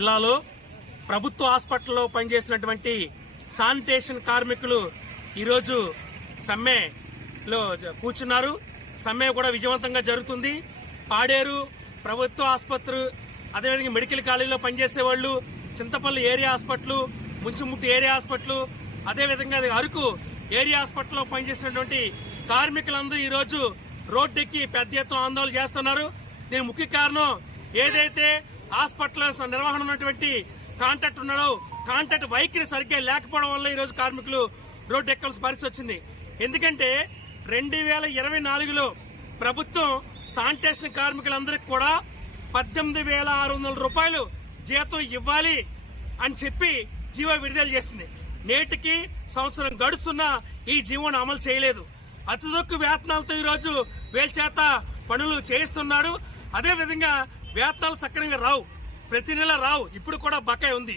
జిల్లాలో ప్రభుత్వ హాస్పిటల్లో పనిచేసినటువంటి శానిటేషన్ కార్మికులు ఈరోజు సమ్మెలో జ- కూర్చున్నారు. సమ్మె కూడా విజయవంతంగా జరుగుతుంది. పాడేరు ప్రభుత్వ ఆసుపత్రి అదేవిధంగా మెడికల్ కాలేజీలో పనిచేసే వాళ్ళు చింతపల్లి ఏరియా హాస్పిటల్ ముంచుముట్టు ఏరియా హాస్పిటల్ అదేవిధంగా అరకు ఏరియా హాస్పిటల్లో పనిచేసినటువంటి కార్మికులందరూ ఈరోజు రోడ్డెక్కి పెద్ద ఎత్తున ఆందోళన చేస్తున్నారు. దీని ముఖ్య కారణం ఏదైతే హాస్పిటల్ నిర్వహణ ఉన్నటువంటి కాంట్రాక్ట్ ఉన్నాడో. కాంట్రాక్ట్ వైఖరి సరిగ్గా లేకపోవడం వల్ల ఈరోజు కార్మికులు రోడ్డు ఎక్కాల్సిన పరిస్థితి వచ్చింది. ఎందుకంటే రెండు వేల ఇరవై నాలుగులో ప్రభుత్వం శానిటేషన్ కార్మికులందరికీ కూడా పద్దెనిమిది వేల ఆరు వందల రూపాయలు జీతం ఇవ్వాలి అని చెప్పి జీవో విడుదల చేసింది. నేటికి సంవత్సరం గడుస్తున్నా ఈ జీవోను అమలు చేయలేదు. అతి తక్కువ వేతనాలతో ఈరోజు వేల చేత పనులు చేయిస్తున్నాడు. అదేవిధంగా వేతనాలు సక్రమంగా రావు. ప్రతి నెల రావు. ఇప్పుడు కూడా బకాయి ఉంది.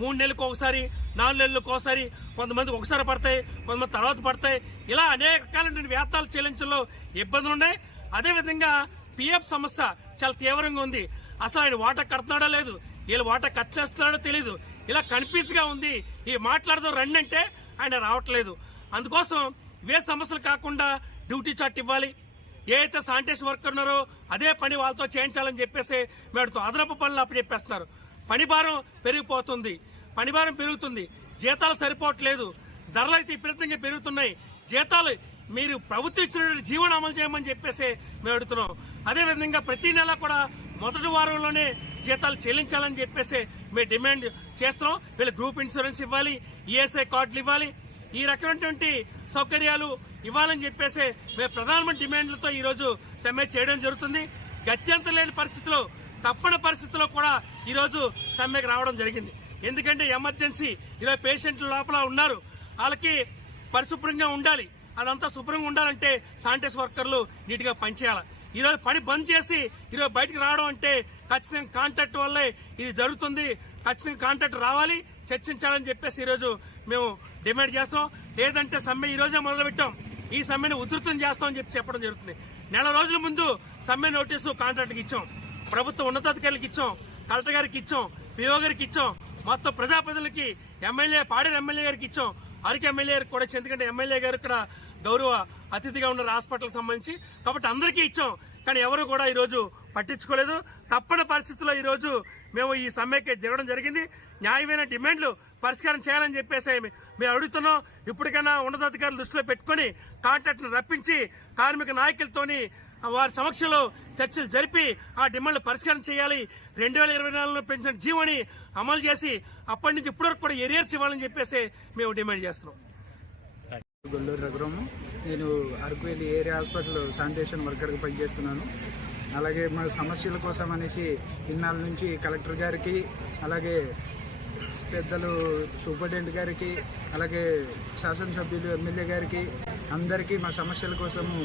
మూడు నెలలకు ఒకసారి నాలుగు నెలలకు ఒకసారి కొంతమంది ఒకసారి పడతాయి కొంతమంది తర్వాత పడతాయి. ఇలా అనేక రకాలైన వేతనాలు చెల్లించడంలో ఇబ్బందులు ఉన్నాయి. అదేవిధంగా పిఎఫ్ సమస్య చాలా తీవ్రంగా ఉంది. అసలు ఆయన వాటా కడుతున్నాడో లేదు వీళ్ళు వాటా కట్ చేస్తున్నాడో తెలియదు ఇలా కన్ఫ్యూజ్గా ఉంది. ఈ మాట్లాడదాం రండి అంటే ఆయన రావట్లేదు. అందుకోసం ఇవే సమస్యలు కాకుండా డ్యూటీ చార్ట్ ఇవ్వాలి. ఏదైతే శానిటేషన్ వర్కర్ ఉన్నారో అదే పని వాళ్ళతో చేయించాలని చెప్పేసి మేడుతో అదనపు పనులు అప్పచెప్పేస్తున్నారు. పని భారం పెరిగిపోతుంది. పని భారం పెరుగుతుంది. జీతాలు సరిపోవట్లేదు. ధరలు అయితే విపరీతంగా పెరుగుతున్నాయి. జీతాలు మీరు ప్రభుత్వం ఇచ్చినటువంటి జీవన అమలు చేయమని చెప్పేసి మేము అడుగుతున్నాం. అదేవిధంగా ప్రతి నెల కూడా మొదటి వారంలోనే జీతాలు చెల్లించాలని చెప్పేసి మేము డిమాండ్ చేస్తున్నాం. వీళ్ళు గ్రూప్ ఇన్సూరెన్స్ ఇవ్వాలి ఈఎస్ఐ కార్డులు ఇవ్వాలి. ఈ రకమైనటువంటి సౌకర్యాలు ఇవ్వాలని చెప్పేసి మేము ప్రధానమంత్రి డిమాండ్లతో ఈరోజు సమ్మె చేయడం జరుగుతుంది. గత్యంతరం లేని పరిస్థితిలో తప్పని పరిస్థితిలో కూడా ఈరోజు సమ్మెకు సమ్మెకి రావడం జరిగింది. ఎందుకంటే ఎమర్జెన్సీ ఈరోజు పేషెంట్లు లోపల ఉన్నారు. వాళ్ళకి పరిశుభ్రంగా ఉండాలి. అదంతా శుభ్రంగా ఉండాలంటే శానిటైజ్ వర్కర్లు నీట్గా పనిచేయాలి. ఈరోజు పని బంద్ చేసి ఈరోజు బయటకు రావడం అంటే ఖచ్చితంగా కాంటాక్ట్ వల్లే ఇది జరుగుతుంది. ఖచ్చితంగా కాంటాక్ట్ రావాలి చర్చించాలని చెప్పేసి ఈరోజు మేము డిమాండ్ చేస్తాం లేదంటే సమ్మె ఈరోజే మొదలుపెట్టాం. మొదలు పెట్టాం ఈ సమ్మెను ఉధృతం చేస్తామని చెప్పి చెప్పడం జరుగుతుంది. నెల రోజుల ముందు సమ్మె నోటీసు కాంట్రాక్ట్కి ఇచ్చాం. ప్రభుత్వ ఉన్నతాధికారులకు ఇచ్చాం కలెక్టర్ గారికి ఇచ్చాం పిఓ గారికి ఇచ్చాం మొత్తం ప్రజాప్రతినిధులకి ఎమ్మెల్యే పాడేరు ఎమ్మెల్యే గారికి ఇచ్చాం. అరకు ఎమ్మెల్యే గారికి కూడా ఎందుకంటే ఎమ్మెల్యే గారు ఇక్కడ గౌరవ అతిథిగా ఉన్నారు హాస్పిటల్ సంబంధించి. కాబట్టి అందరికీ ఇచ్చాం. కానీ ఎవరు కూడా ఈరోజు పట్టించుకోలేదు. తప్పని పరిస్థితుల్లో ఈ రోజు మేము ఈ సమ్మెకి దిగడం జరిగింది. న్యాయమైన డిమాండ్లు పరిష్కారం చేయాలని చెప్పేసి మేము అడుగుతున్నాం. ఇప్పటికైనా ఉన్నతాధికారులు దృష్టిలో పెట్టుకొని కాంట్రాక్ట్ను రప్పించి కార్మిక నాయకులతోని వారి సమక్షంలో చర్చలు జరిపి ఆ డిమాండ్లు పరిష్కారం చేయాలి. రెండు వేల ఇరవై నాలుగులో పెంచిన జీవోని అమలు చేసి అప్పటి నుంచి ఇప్పటివరకు కూడా ఎరియర్స్ ఇవ్వాలని చెప్పేసి మేము డిమాండ్ చేస్తున్నాం. గొల్లూరు రఘురాము నేను అరకువేలి ఏరియా హాస్పిటల్ శానిటేషన్ వర్కర్గా పనిచేస్తున్నాను. అలాగే మా సమస్యల కోసం అనేసి ఇన్నాళ్ళ నుంచి కలెక్టర్ గారికి అలాగే పెద్దలు సూపరింటెండెంట్ గారికి అలాగే శాసనసభ్యులు ఎమ్మెల్యే గారికి అందరికీ మా సమస్యల కోసము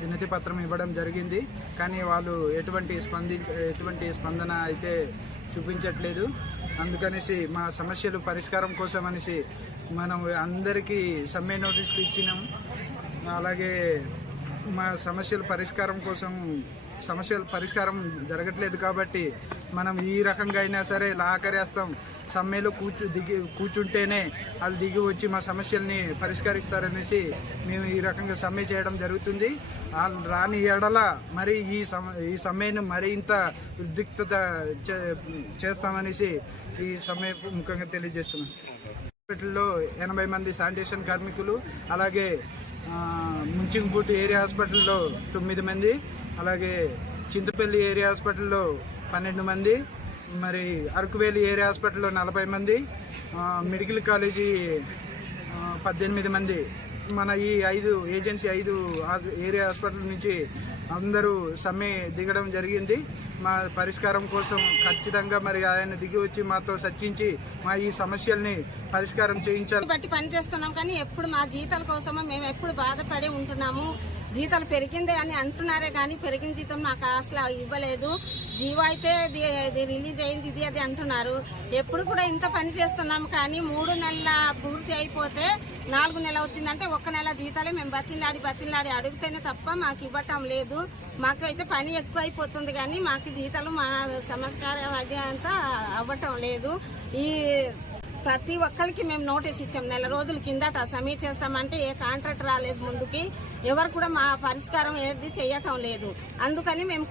వినతి పత్రం ఇవ్వడం జరిగింది. కానీ వాళ్ళు ఎటువంటి స్పంది ఎటువంటి స్పందన అయితే చూపించట్లేదు. అందుకనేసి మా సమస్యలు పరిష్కారం కోసం అనేసి మనం అందరికీ సమ్మె నోటీసులు ఇచ్చినాం. అలాగే మా సమస్యల పరిష్కారం కోసం సమస్యల పరిష్కారం జరగట్లేదు కాబట్టి మనం ఈ రకంగా అయినా సరే లాకరేస్తాం. సమ్మెలో కూర్చు దిగి కూర్చుంటేనే వాళ్ళు దిగి వచ్చి మా సమస్యల్ని పరిష్కరిస్తారనేసి మేము ఈ రకంగా సమ్మె చేయడం జరుగుతుంది. వాళ్ళు రాని ఎడల మరి ఈ సమ ఈ సమ్మెను మరింత ఉద్రిక్తత చే- చేస్తామనేసి ఈ సమ్మె ముఖ్యంగా తెలియజేస్తున్నాం. హాస్పిటల్లో ఎనభై మంది శానిటేషన్ కార్మికులు అలాగే ఆ, ముంచింగ్పూట్ ఏరియా హాస్పిటల్లో తొమ్మిది మంది అలాగే చింతపల్లి ఏరియా హాస్పిటల్లో పన్నెండు మంది మరి అరకువేలి ఏరియా హాస్పిటల్లో నలభై మంది మెడికల్ కాలేజీ పద్దెనిమిది మంది. మన ఈ ఐదు ఏజెన్సీ ఐదు ఏరియా హాస్పిటల్ నుంచి అందరూ సమ్మె దిగడం జరిగింది. మా పరిష్కారం కోసం ఖచ్చితంగా మరి ఆయన దిగి వచ్చి మాతో చర్చించి మా ఈ సమస్యల్ని పరిష్కారం చేయించాలి. బట్టి పని చేస్తున్నాం కానీ ఎప్పుడు మా జీతాల కోసము మేము ఎప్పుడు బాధపడి ఉంటున్నాము. జీతాలు పెరిగిందే అని అంటున్నారే కానీ పెరిగిన జీతం మాకు అసలు ఇవ్వలేదు. జీవో అయితే ఇది రిలీజ్ అయింది ఇది అది అంటున్నారు. ఎప్పుడు కూడా ఇంత పని చేస్తున్నాము కానీ మూడు నెలల పూర్తి అయిపోతే నాలుగు నెల వచ్చిందంటే ఒక్క నెల జీతాలే మేము బతిలాడి బతిలాడి అడిగితేనే తప్ప మాకు ఇవ్వటం లేదు. మాకు అయితే పని ఎక్కువ అయిపోతుంది కానీ మాకు జీతాలు మా సంస్కారం అది అంతా అవ్వటం లేదు. ఈ ప్రతి ఒక్కరికి మేము నోటీస్ ఇచ్చాం నెల రోజుల కిందట సమీక్ష చేస్తామంటే ఏ కాంట్రాక్ట్ రాలేదు ముందుకి. ఎవరు కూడా మా పరిష్కారం ఏది చేయటం లేదు. అందుకని మేము